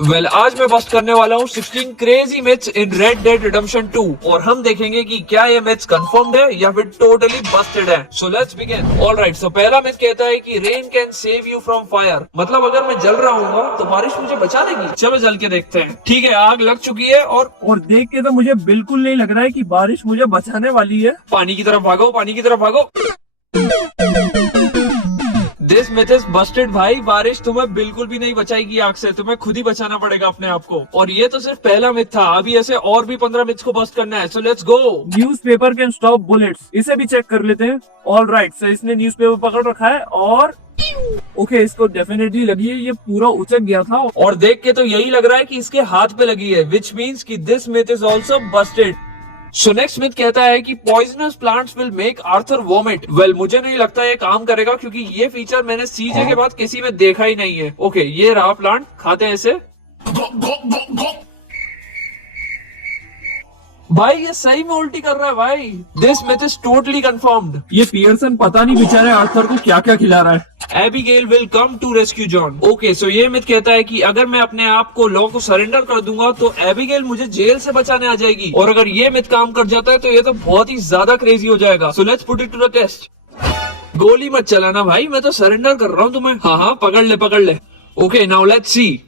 Well आज मैं bast करने वाला हूँ 16 crazy myths in red dead redemption 2 और हम देखेंगे कि क्या ये मिथ्स कंफर्म्ड है या फिर टोटली बस्टेड है। So let's begin. ऑलराइट, सो पहला मिथ कहता है कि rain can save you from fire. मतलब अगर मैं जल रहा हूँ तो बारिश मुझे बचा देगी। चलो जल के देखते हैं। ठीक है, आग लग चुकी है और देख के तो मुझे बिल्कुल नहीं लग रहा है कि बारिश मुझे बचाने वाली है। पानी की तरफ भागो, पानी की तरफ भागो। दिस मिथ इज बस्टेड भाई। बारिश तुम्हें बिल्कुल भी नहीं बचाएगी आग से, तुम्हें खुद ही बचाना पड़ेगा अपने आप को। और ये तो सिर्फ पहला मिथ था, अभी ऐसे और भी 15 मिथ्स को बस्ट करना है। So let's go. Newspaper can stop bullets, इसे भी चेक कर लेते हैं। ऑलराइट, सो इसने न्यूज़पेपर पकड़ रखा है और ओके, इसको डेफिनेटली लगी है ये पूरा उचक गया था। और देख के तो यही लग रहा है कि इसके हाथ पे लगी है, विच मीन्स कि this myth is also Busted. So next myth कहता है कि poisonous plants will make Arthur vomit. Well मुझे नहीं लगता ये काम करेगा, क्योंकि ये फीचर मैंने सीजे के बाद किसी में देखा ही नहीं है। ओके, ये रहा प्लांट, खाते हैं इसे। भाई ये सही में उल्टी कर रहा है भाई। This myth is totally confirmed. ये पियर्सन पता नहीं बेचारे आर्थर को क्या क्या खिला रहा है। Abigail will come to rescue John. Okay, so ये मिथ कहता है कि अगर मैं अपने आप को लॉ को सरेंडर कर दूंगा तो एबिगेल मुझे जेल से बचाने आ जाएगी। और अगर ये मिथ काम कर जाता है तो ये तो बहुत ही ज्यादा क्रेजी हो जाएगा। So let's put it to the test. गोली मत चलाना भाई, मैं तो सरेंडर कर रहा हूँ तुम्हें। हाँ हाँ, पकड़ ले पकड़ ले। Okay, now let's see.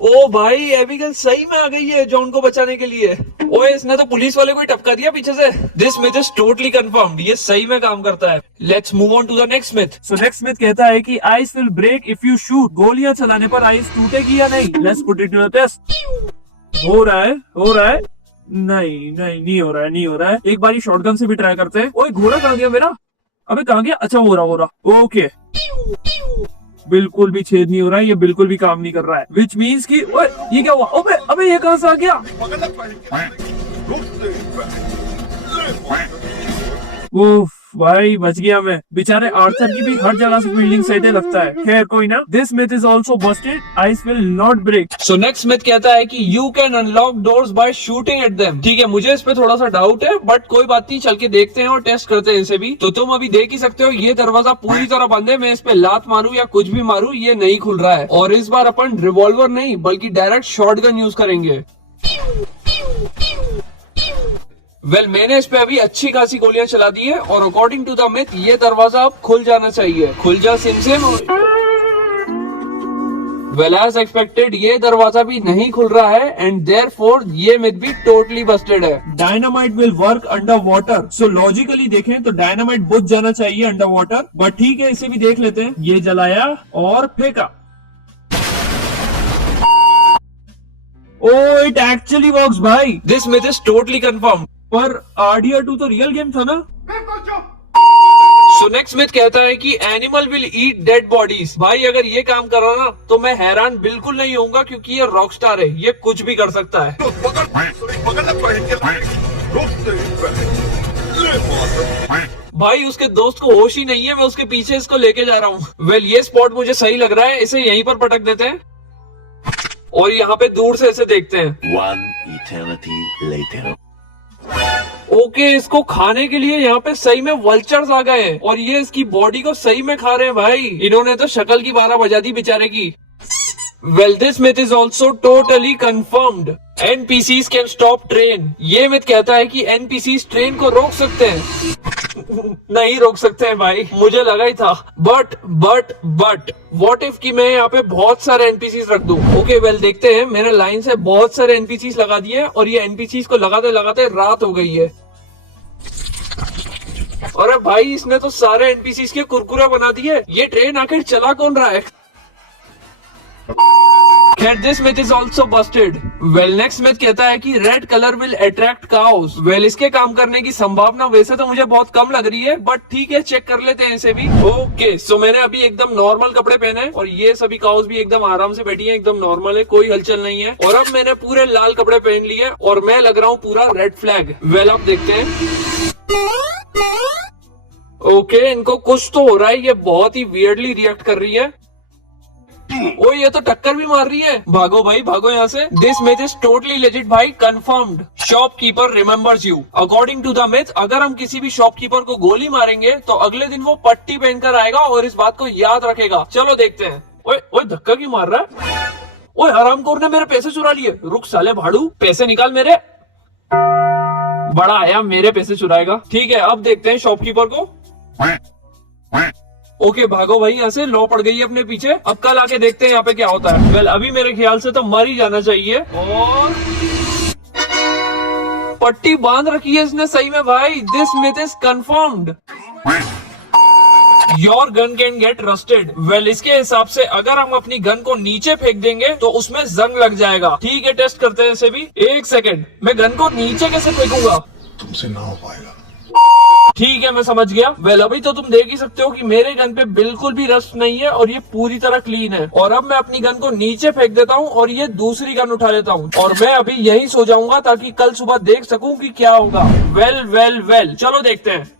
ओ भाई, एबिगेल सही में आ गई है जॉन को बचाने के लिए। ओए, इसने तो पुलिस वाले को ही टपका दिया पीछे से। This myth is totally confirmed, ये सही में काम करता है। Let's move on to the next myth. So next myth कहता है कि ice will break if you shoot. गोलियां चलाने पर आइस टूटेगी या नहीं? Let's put it to the test. हो रहा है, हो रहा है। नहीं हो रहा है, नहीं हो रहा है। एक बारी शॉटगन से भी ट्राई करते हैं। ओए, घोड़ा कहाँ गया मेरा? अबे कहाँ गया? अच्छा, हो रहा। ओके, बिल्कुल भी छेद नहीं हो रहा है, ये बिल्कुल भी काम नहीं कर रहा है। विच मीन्स कि ओए, ये क्या हुआ? अबे ये कहाँ से आ गया? उफ भाई, बच गया मैं। बेचारे आर्थर की भी हर जगह से फील्डिंग सही लगता है। खैर कोई ना। This myth is also busted, ice will not break. So next myth कहता है कि you can unlock doors by shooting at them. ठीक है, मुझे इस पे थोड़ा सा डाउट है, बट कोई बात नहीं, चल के देखते हैं और टेस्ट करते हैं इसे भी। तो तुम अभी देख ही सकते हो, ये दरवाजा पूरी तरह बंद है। मैं इस पे लात मारूं या कुछ भी मारूं, ये नहीं खुल रहा है। और इस बार अपन रिवॉल्वर नहीं बल्कि डायरेक्ट शॉटगन यूज करेंगे। वेल मैंने इस पे अभी अच्छी खासी गोलियां चला दी है और अकॉर्डिंग टू द मिथ ये दरवाजा अब खुल जाना चाहिए। खुल जा सिम। वेल एज एक्सपेक्टेड ये दरवाजा भी नहीं खुल रहा है एंड देयरफॉर ये मिथ भी टोटली बस्टेड है। Dynamite will work under water. So logically देखें तो डायनामाइट बुझ जाना चाहिए अंडर वाटर, बट ठीक है, इसे भी देख लेते हैं। ये जलाया और फेंका। ओ, इट एक्चुअली वर्क्स भाई। This myth is totally confirm. पर RDR2 तो रियल गेम था ना? सो नेक्स्ट मिथ कहता है कि animal will eat dead bodies. भाई अगर ये काम कर रहा ना तो मैं हैरान बिल्कुल नहीं होऊंगा, क्योंकि ये रॉकस्टार है, ये कुछ भी कर सकता है। भाई उसके दोस्त को होश ही नहीं है, मैं उसके पीछे इसको लेके जा रहा हूँ। वेल ये स्पॉट मुझे सही लग रहा है, इसे यहीं पर पटक देते हैं और यहाँ पे दूर से इसे देखते हैं। One eternity later. ओके, इसको खाने के लिए यहाँ पे सही में वल्चर्स आ गए हैं और ये इसकी बॉडी को सही में खा रहे हैं। भाई इन्होंने तो शक्ल की 12 बजा दी बेचारे की। Well this myth is also totally confirmed. NPCs can stop train. ये मिथ कहता है कि NPCs ट्रेन को रोक सकते हैं। नहीं रोक सकते हैं भाई, मुझे लगा ही था। बट व्हाट इफ कि मैं यहाँ पे बहुत सारे NPCs रख दूं। ओके वेल देखते हैं। मैंने लाइन से बहुत सारे NPCs लगा दिए और ये NPCs को लगाते लगाते रात हो गई है। अरे भाई इसने तो सारे NPCs के कुरकुरे बना दिए। ये ट्रेन आखिर चला कौन रहा है? खैर this myth is also Busted. Well next myth कहता है कि red colour will attract cows. Well इसके काम करने की संभावना वैसे तो मुझे बहुत कम लग रही है, बट ठीक है, चेक कर लेते हैं इसे भी। ओके, सो मैंने अभी एकदम नॉर्मल कपड़े पहने हैं और ये सभी काउस भी एकदम आराम से बैठी हैं, एकदम नॉर्मल है, कोई हलचल नहीं है। और अब मैंने पूरे लाल कपड़े पहन लिए और मैं लग रहा हूँ पूरा रेड फ्लैग। वेल अब देखते हैं। ओके, इनको कुछ तो हो रहा है, ये बहुत ही वियर्डली रिएक्ट कर रही है। ओ ये तो टक्कर भी मार रही है। भागो भाई भागो यहाँ से। This myth is totally legit भाई, confirmed. Shopkeeper remembers you. According to the myth अगर हम किसी भी शॉपकीपर को गोली मारेंगे तो अगले दिन वो पट्टी पहनकर आएगा और इस बात को याद रखेगा। चलो देखते हैं। ओए धक्का क्यों मार रहा है? ओए हरामखोर ने मेरे पैसे चुरा लिए। रुक साले भाड़ू, पैसे निकाल मेरे। बड़ा आया मेरे पैसे चुराएगा। ठीक है, अब देखते हैं शॉपकीपर को। ओके भागो भाई यहाँ से, लॉ पड़ गई है अपने पीछे। अब कल आके देखते हैं यहाँ पे क्या होता है। वेल अभी मेरे ख्याल से तो मर ही जाना चाहिए। और पट्टी बांध रखी है इसने सही में भाई। This myth is confirmed. Your gun can get rusted. Well इसके हिसाब से अगर हम अपनी गन को नीचे फेंक देंगे तो उसमें जंग लग जाएगा। ठीक है, टेस्ट करते हैं इसे भी। एक सेकेंड, मैं गन को नीचे कैसे फेंकूंगा? तुमसे ना हो पाएगा। ठीक है, मैं समझ गया। वेल अभी तो तुम देख ही सकते हो कि मेरे गन पे बिल्कुल भी रस्ट नहीं है और ये पूरी तरह क्लीन है। और अब मैं अपनी गन को नीचे फेंक देता हूँ और ये दूसरी गन उठा लेता हूँ और मैं अभी यही सो जाऊंगा ताकि कल सुबह देख सकूं कि क्या होगा। वेल चलो देखते हैं।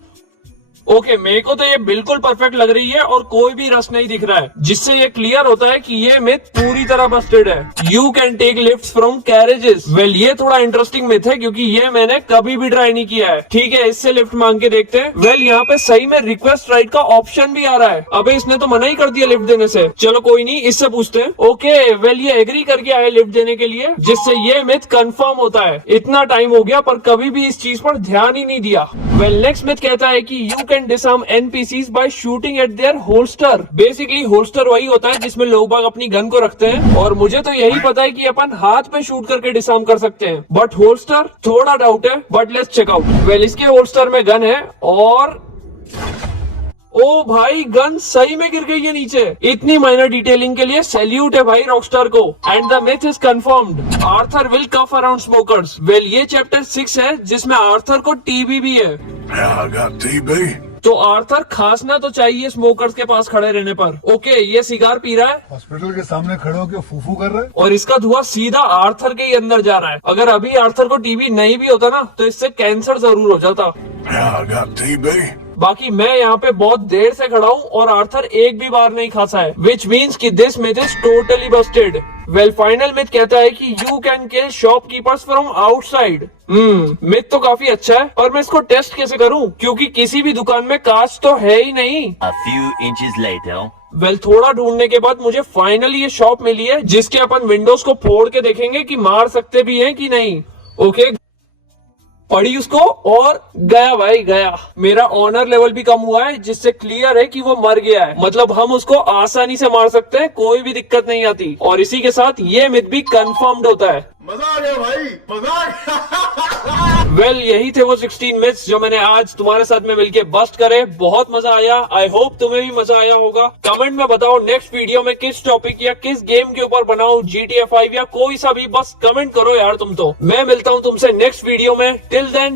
ओके, मेरे को तो ये बिल्कुल परफेक्ट लग रही है और कोई भी रस नहीं दिख रहा है, जिससे ये क्लियर होता है कि ये मिथ पूरी तरह बस्टेड है। You can take lift from carriages. Well ये थोड़ा इंटरेस्टिंग मिथ है क्योंकि ये मैंने कभी भी ट्राई नहीं किया है। ठीक है, इससे लिफ्ट मांग के देखते हैं। वेल यहाँ पे सही में रिक्वेस्ट राइट का ऑप्शन भी आ रहा है। अबे इसने तो मना ही कर दिया लिफ्ट देने से। चलो कोई नहीं, इससे पूछते हैं। ओके, वेल ये एग्री करके आए लिफ्ट देने के लिए, जिससे ये मिथ कंफर्म होता है। इतना टाइम हो गया पर कभी भी इस चीज पर ध्यान ही नहीं दिया। वेल नेक्स्ट मिथ कहता है कि you can disarm NPCs by shooting at their holster। Basically holster वही होता है जिसमें लोग बाग अपनी गन को रखते हैं और मुझे तो यही पता है कि अपन हाथ पे शूट करके डिसआर्म कर सकते हैं, बट होल्स्टर थोड़ा डाउट है। But let's check out. Well इसके होल्स्टर में गन है और ओ भाई गन सही में गिर गई है नीचे। इतनी माइनर डिटेलिंग के लिए सैल्यूट है भाई रॉकस्टार को। And the myth is confirmed. Arthur will cough around smokers. Well ये चैप्टर 6 है जिसमें आर्थर को टीबी भी है। Yeah, I got TB. तो आर्थर खांसना तो चाहिए स्मोकर्स के पास खड़े रहने पर। ओके, ये सिगार पी रहा है हॉस्पिटल के सामने खड़े होकर फूफू कर रहा है। और इसका धुआं सीधा आर्थर के ही अंदर जा रहा है। अगर अभी आर्थर को टीबी नहीं भी होता ना तो इससे कैंसर जरूर हो जाता। Yeah, I got TB. बाकी मैं यहाँ पे बहुत देर से खड़ा हूँ और आर्थर एक भी बार नहीं खांसा है, विच मीन्स कि this myth is totally Busted. Well final myth कहता है कि you can kill shopkeepers from outside. Myth तो काफी अच्छा है पर मैं इसको टेस्ट कैसे करूँ क्योंकि किसी भी दुकान में कांच तो है ही नहीं। A few inches later. Well थोड़ा ढूंढने के बाद मुझे फाइनली ये शॉप मिली है जिसके अपन विंडोज को फोड़ के देखेंगे कि मार सकते भी हैं कि नहीं। ओके, पड़ी उसको और गया भाई गया। मेरा ऑनर लेवल भी कम हुआ है जिससे क्लियर है कि वो मर गया है। मतलब हम उसको आसानी से मार सकते हैं, कोई भी दिक्कत नहीं आती। और इसी के साथ ये मिथ भी कंफर्म्ड होता है। मजा आ गया भाई, मजा आ गया। वेल यही थे वो 16 मिथ्स जो मैंने आज तुम्हारे साथ में मिलके बस्ट करे। बहुत मजा आया। आई होप तुम्हें भी मजा आया होगा। कमेंट में बताओ नेक्स्ट वीडियो में किस टॉपिक या किस गेम के ऊपर बनाऊं, GTA 5 या कोई सा भी। बस कमेंट करो यार तुम तो। मैं मिलता हूँ तुमसे नेक्स्ट वीडियो में। Till then